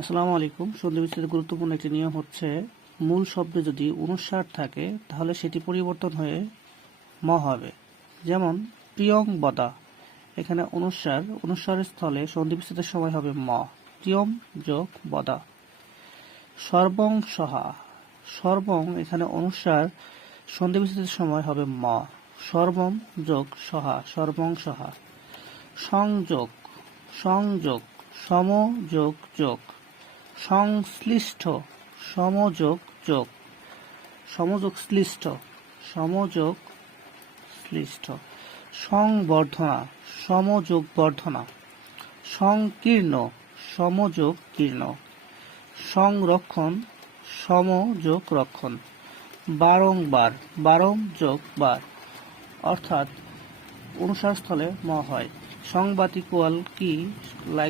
আসসালামু আলাইকুম। সন্ধি বিচ্ছেদের গুরুত্বপূর্ণ একটি নিয়ম হচ্ছে, মূল শব্দে যদি অনুসার থাকে, তাহলে সেটি পরিবর্তন হয়ে ম হবে। যেমন প্রিয়ং বদা এখানে অনুসার, অনুসারের স্থলে সন্ধি বিচ্ছেদের সময় হবে ম। প্রিয়ম যোগ বদা। সর্বং সহা সর্বং এখানে অনুসার সন্ধি বিচ্ছেদের সময় হবে ম। সর্বম যোগ সহা সর্বং সহা সংযোগ সংযোগ, সমযোগ যোগ। সংশ্লিষ্ট, সমযোগ, যোগ। সমযোগ শ্লিষ্ট সমযোগ শ্লিষ্ট। সংবর্ধনা, সমযোগ বর্ধনা। সংকীর্ণ, সমযোগ কীর্ণ। সংরক্ষণ, সমযোগ রক্ষণ। বারংবার, বারং যোগ বার। অর্থাৎ অনুসার স্থলে ম হয়। সংবাদ ইকুয়াল কি, লাইক